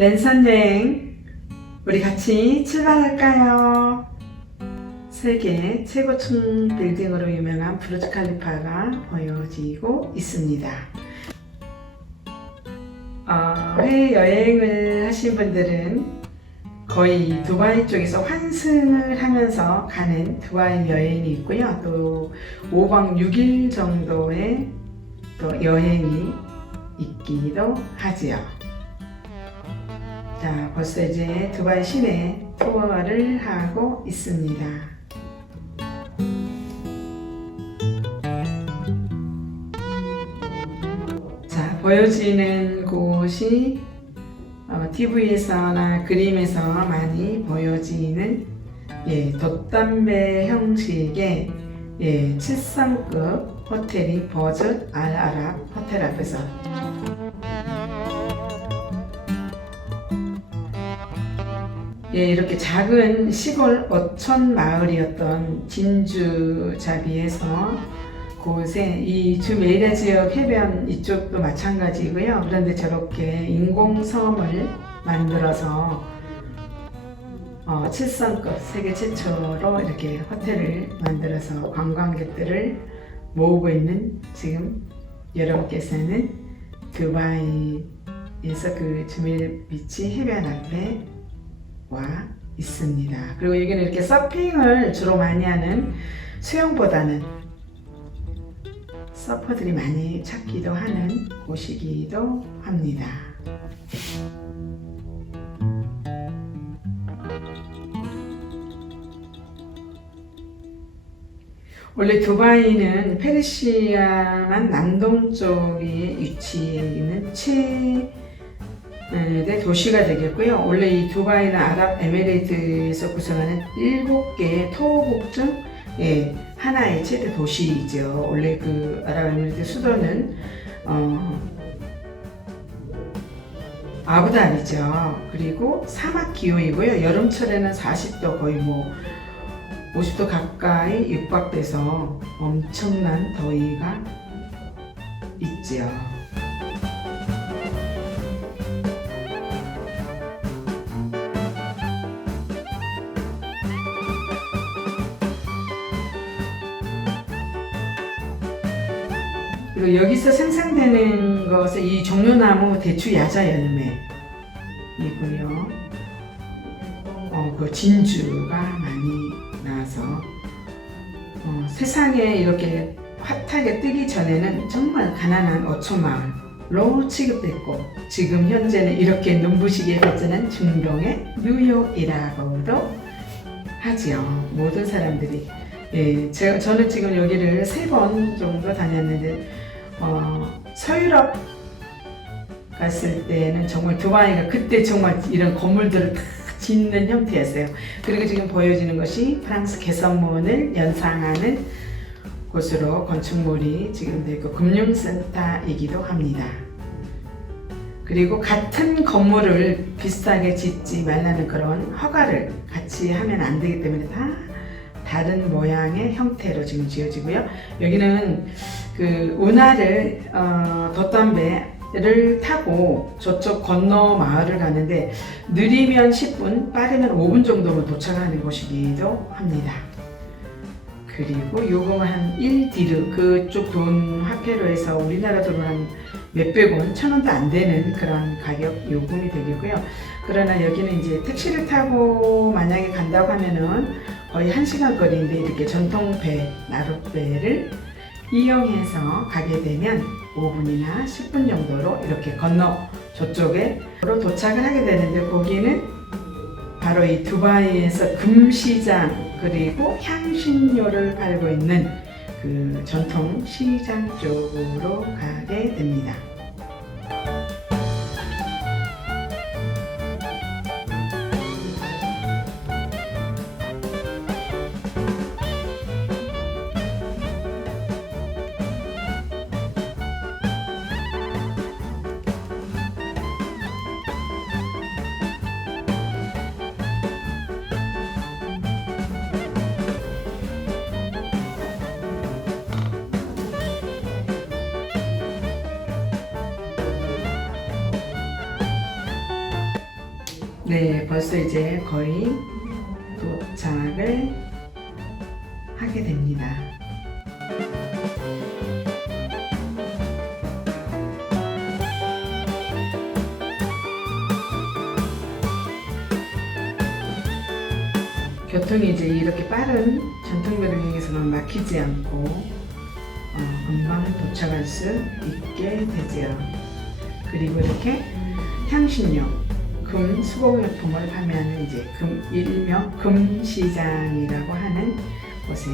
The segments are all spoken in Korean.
랜선 여행 우리 같이 출발할까요? 세계 최고층 빌딩으로 유명한 부르즈 칼리파가 보여지고 있습니다. 어, 해외 여행을 하신 분들은 거의 두바이 쪽에서 환승을 하면서 가는 두바이 여행이 있고요. 또 5박 6일 정도의 또 여행이 있기도 하지요. 자, 벌써 이제 두바이 시내 투어를 하고 있습니다. 자, 보여지는 곳이 어, TV에서나 그림에서 많이 보여지는 예, 돛담배 형식의 예, 7성급 호텔이 버즈 알 아랍 호텔 앞에서 예, 이렇게 작은 시골 어촌 마을이었던 진주 자비에서 곳에 이 주메이라 지역 해변 이쪽도 마찬가지고요. 그런데 저렇게 인공섬을 만들어서 어, 7성급 세계 최초로 이렇게 호텔을 만들어서 관광객들을 모으고 있는 지금 여러분께서는 두바이에서 그 주메일 비치 해변 앞에 와 있습니다. 그리고 여기는 이렇게 서핑을 주로 많이 하는 수영보다는 서퍼들이 많이 찾기도 하는 곳이기도 합니다. 원래 두바이는 페르시아만 남동쪽에 위치해 있는 최 네, 도시가 되겠고요. 원래 이 두바이는 아랍에미레이트에서 구성하는 일곱 개의 토호국 중 예, 하나의 최대 도시이죠. 원래 그 아랍에미레이트 수도는 어, 아부다비죠. 그리고 사막 기후이고요. 여름철에는 40도 거의 뭐 50도 가까이 육박돼서 엄청난 더위가 있지 그리고 여기서 생산되는 것은 이 종려나무 대추 야자 열매 이고요. 어, 그 진주가 많이 나서 어, 세상에 이렇게 핫하게 뜨기 전에는 정말 가난한 어촌 마을로 취급됐고 지금 현재는 이렇게 눈부시게 발전한 중동의 뉴욕이라고도 하지요. 모든 사람들이 예, 제가, 저는 지금 여기를 세 번 정도 다녔는데 어, 서유럽 갔을 때는 정말 두바이가 그때 정말 이런 건물들을 다 짓는 형태였어요. 그리고 지금 보여지는 것이 프랑스 개선문을 연상하는 곳으로 건축물이 지금 되고 금융센터이기도 합니다. 그리고 같은 건물을 비슷하게 짓지 말라는 그런 허가를 같이 하면 안 되기 때문에 다 다른 모양의 형태로 지금 지어지고요. 여기는 그 운하를 어, 돛담배를 타고 저쪽 건너 마을을 가는데 느리면 10분, 빠르면 5분 정도면 도착하는 곳이기도 합니다. 그리고 요금 한 1디르 그쪽 돈 화폐로 해서 우리나라 돈으로 한 몇백 원, 천 원도 안 되는 그런 가격 요금이 되겠고요. 그러나 여기는 이제 택시를 타고 만약에 간다고 하면은 거의 1시간 거리인데 이렇게 전통배, 나룻배를 이용해서 가게 되면 5분이나 10분 정도로 이렇게 건너 저쪽에 도착을 하게 되는데 거기는 바로 이 두바이에서 금시장 그리고 향신료를 팔고 있는 그 전통 시장 쪽으로 가게 됩니다. 네, 벌써 이제 거의 도착을 하게 됩니다. 교통이 이제 이렇게 빠른 이용해서는 막히지 않고 어, 금방 도착할 수 있게 되지요. 그리고 이렇게 향신료, 금 수공용품을 판매하는 이제 금 일명 금시장이라고 하는 곳에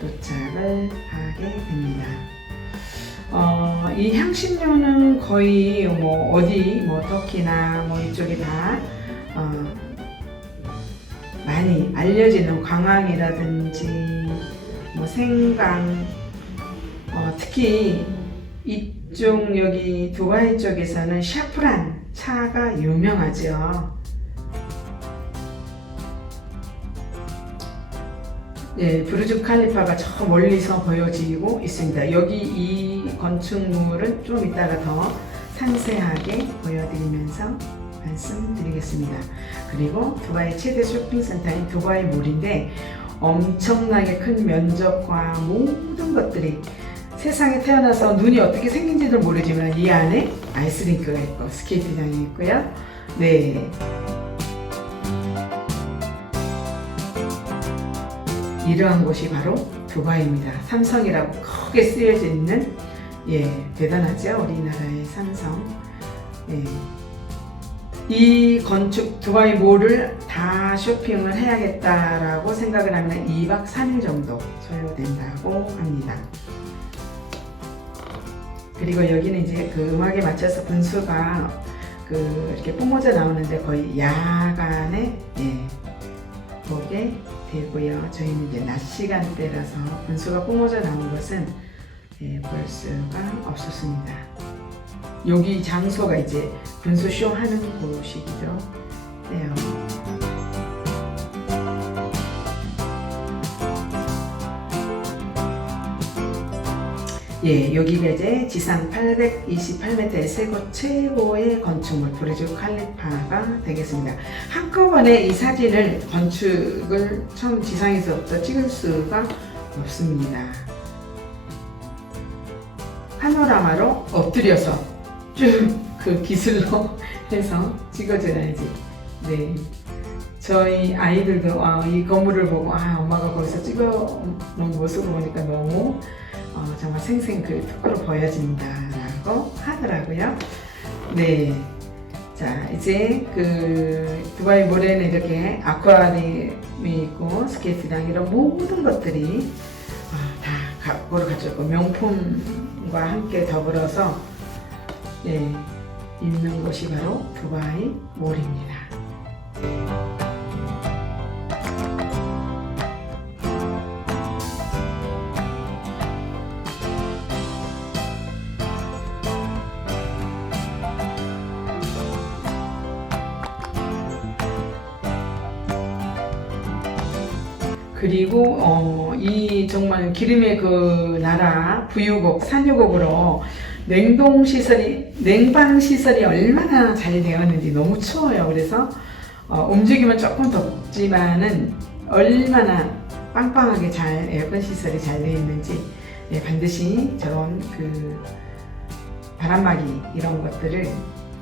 도착을 하게 됩니다. 어, 이 향신료는 거의 뭐 어디 뭐 터키나 뭐 이쪽에 다 어, 많이 알려지는 광황이라든지 뭐 생강 어, 특히 이쪽 여기 두바이 쪽에서는 샤프란 차가 유명하죠. 예, 부르주 칼리파가 저 멀리서 보여지고 있습니다. 여기 이 건축물은 좀 이따가 더 상세하게 보여드리면서 말씀드리겠습니다. 그리고 두바이 최대 쇼핑센터인 두바이 몰인데 엄청나게 큰 면적과 모든 것들이 세상에 태어나서 눈이 어떻게 생긴지도 모르지만 이 안에 아이스링크가 있고 스케이트장이 있고요. 네. 이러한 곳이 바로 두바이입니다. 삼성이라고 크게 쓰여져 있는 예 대단하죠 우리나라의 삼성. 예. 이 건축 두바이 몰을 다 쇼핑을 해야겠다라고 생각을 하면 2박 3일 정도 소요된다고 합니다. 그리고 여기는 이제 그 음악에 맞춰서 분수가 그 이렇게 뿜어져 나오는데 거의 야간에 예, 보게 되고요. 저희는 이제 낮 시간대라서 분수가 뿜어져 나온 것은 예, 볼 수가 없었습니다. 여기 장소가 이제 분수쇼 하는 곳이기도 해요. 예, 여기가 이제 지상 828m의 세계 최고의 건축물 브리즈 칼리파가 되겠습니다. 한꺼번에 이 사진을 건축을 처음 지상에서부터 찍을 수가 없습니다. 파노라마로 엎드려서 쭉 그 기술로 해서 찍어줘야지. 네. 저희 아이들도 아, 이 건물을 보고 아 엄마가 거기서 찍어 놓은 모습을 보니까 너무 어, 정말 생생 그 특구로 보여진다라고 하더라고요. 네. 자, 이제 그 두바이 몰에는 이렇게 아쿠아리움이 있고 스케이트장 이런 모든 것들이 어, 다 갖고를 가지고 명품과 함께 더불어서 예, 있는 곳이 바로 두바이 몰입니다. 그리고 어, 이 정말 기름의 그 나라 부유국 산유국으로 냉동 시설이 냉방 시설이 얼마나 잘 되었는지 너무 추워요. 그래서 어, 움직이면 조금 덥지만은 얼마나 빵빵하게 잘 에어컨 시설이 잘 되어 있는지 예, 반드시 저런 그 바람막이 이런 것들을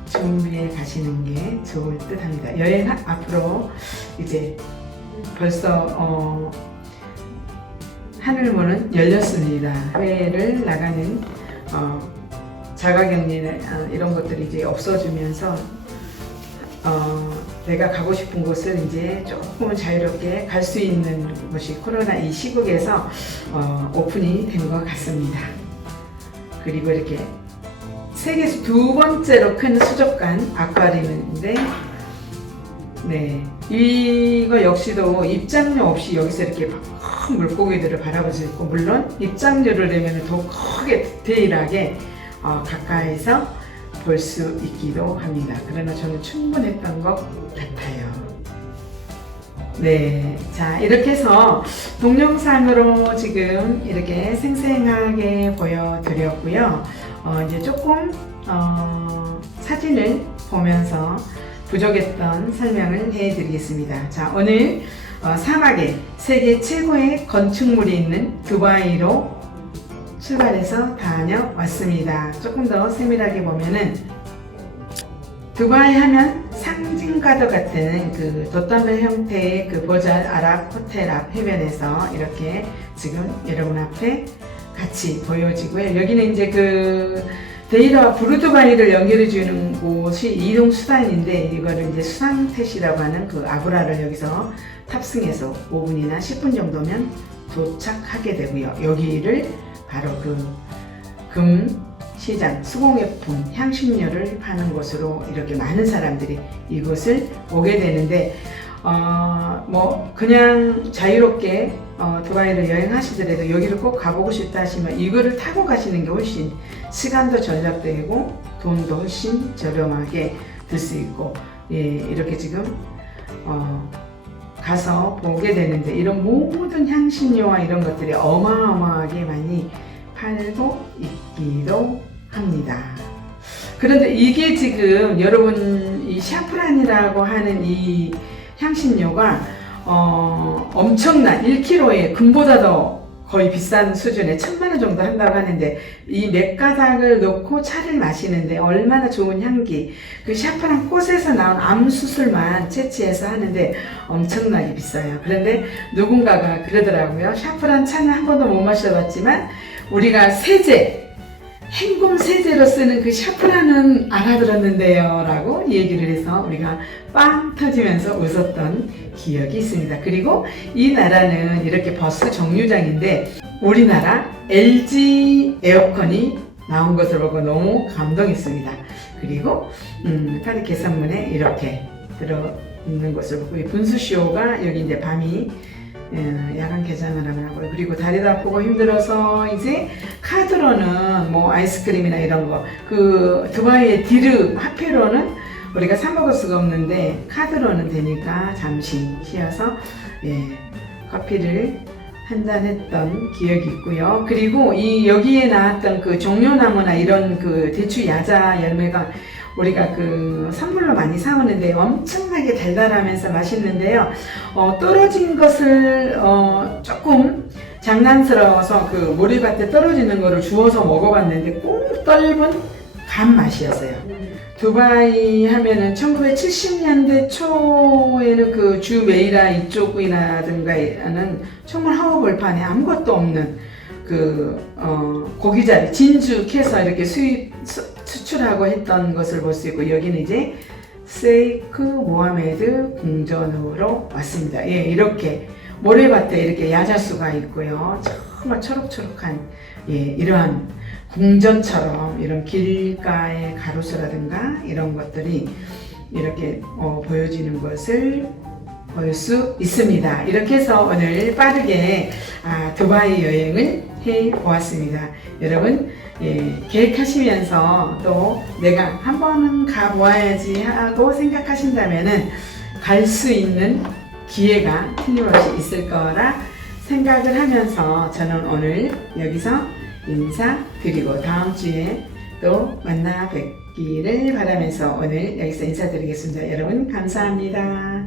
준비해 가시는 게 좋을 듯합니다. 여행 하- 앞으로 이제 벌써 어, 하늘문은 열렸습니다. 해외를 나가는 어, 자가격리나 어, 이런 것들이 이제 없어지면서 어, 내가 가고 싶은 곳을 이제 조금은 자유롭게 갈 수 있는 곳이 코로나 이 시국에서 어, 오픈이 된 것 같습니다. 그리고 이렇게 세계에서 두 번째로 큰 수족관 아쿠아리움인데 네 이거 역시도 입장료 없이 여기서 이렇게 큰 물고기들을 바라볼 수 있고 물론 입장료를 내면 더 크게 디테일하게 어, 가까이서 볼 수 있기도 합니다. 그러나 저는 충분했던 것 같아요. 네, 자 이렇게 해서 동영상으로 지금 이렇게 생생하게 보여드렸고요. 어, 이제 조금 어, 사진을 보면서 부족했던 설명을 해드리겠습니다. 자, 오늘 어, 사막에 세계 최고의 건축물이 있는 두바이로 출발해서 다녀왔습니다. 조금 더 세밀하게 보면은 두바이 하면 상징과도 같은 그 돛담배 형태의 그 보잘 아랍 호텔 앞 해변에서 이렇게 지금 여러분 앞에 같이 보여지고요. 여기는 이제 그 데이라와 부르두바이를 연결해 주는 곳이 이동 수단인데 이거를 이제 수상택시라고 하는 그 아브라를 여기서 탑승해서 5분이나 10분 정도면 도착하게 되고요. 여기를 바로 그 금 시장 수공예품 향신료를 파는 곳으로 이렇게 많은 사람들이 이곳을 오게 되는데 어, 뭐 그냥 자유롭게 어, 두바이를 여행하시더라도 여기를 꼭 가보고 싶다 하시면 이거를 타고 가시는 게 훨씬 시간도 절약되고 돈도 훨씬 저렴하게 들 수 있고 예, 이렇게 지금 어, 가서 보게 되는데 이런 모든 향신료와 이런 것들이 어마어마하게 많이 팔고 있기도 합니다. 그런데 이게 지금 여러분 이 샤프란이라고 하는 이 향신료가 어, 엄청난 1kg에 금보다 더 거의 비싼 수준의 천만 원 정도 한다고 하는데 이몇 가닥을 넣고 차를 마시는데 얼마나 좋은 향기. 그 샤프란 꽃에서 나온 암수술만 채취해서 하는데 엄청나게 비싸요. 그런데 누군가가 그러더라고요. 샤프란 차는 한 번도 못 마셔봤지만 우리가 세제 행금 세제로 쓰는 그 샤프란은 알아들었는데요 라고 얘기를 해서 우리가 빵 터지면서 웃었던 기억이 있습니다. 그리고 이 나라는 이렇게 버스 정류장인데 우리나라 LG 에어컨이 나온 것을 보고 너무 감동했습니다. 그리고 음, 카드 계산문에 이렇게 들어 있는 것을 보고 이 분수쇼가 여기 이제 밤이 예, 야간 개장을 하고요. 그리고 다리도 아프고 힘들어서 이제 카드로는 뭐 아이스크림이나 이런 거, 그 두바이의 디르 화폐로는 우리가 사 먹을 수가 없는데 카드로는 되니까 잠시 쉬어서 예, 커피를 한 잔 했던 기억이 있고요. 그리고 이 여기에 나왔던 그 종려나무나 이런 그 대추 야자 열매가 우리가 그 선물로 많이 사오는데 엄청나게 달달하면서 맛있는데요. 어, 떨어진 것을 어, 조금 장난스러워서 그 모래밭에 떨어지는 거를 주워서 먹어봤는데 꼭 떫은 간 맛이었어요. 두바이 하면은 1970년대 초에는 그 주 메이라 이쪽이라든가는 정말 하워벌판에 아무것도 없는 그 어, 고기자리 진주 캐서 이렇게 수입 수, 수출하고 했던 것을 볼 수 있고 여기는 이제 세이크 모하메드 궁전으로 왔습니다. 예, 이렇게 모래밭에 이렇게 야자수가 있고요. 정말 초록초록한 예, 이러한 궁전처럼 이런 길가의 가로수라든가 이런 것들이 이렇게 어, 보여지는 것을 볼 수 있습니다. 이렇게 해서 오늘 빠르게 아, 두바이 여행을 해 보았습니다. 여러분 예, 계획하시면서 또 내가 한 번은 가 보아야지 하고 생각하신다면은 갈 수 있는 기회가 틀림없이 있을 거라 생각을 하면서 저는 오늘 여기서 인사드리고 다음 주에 또 만나 뵙기를 바라면서 오늘 여기서 인사드리겠습니다. 여러분 감사합니다.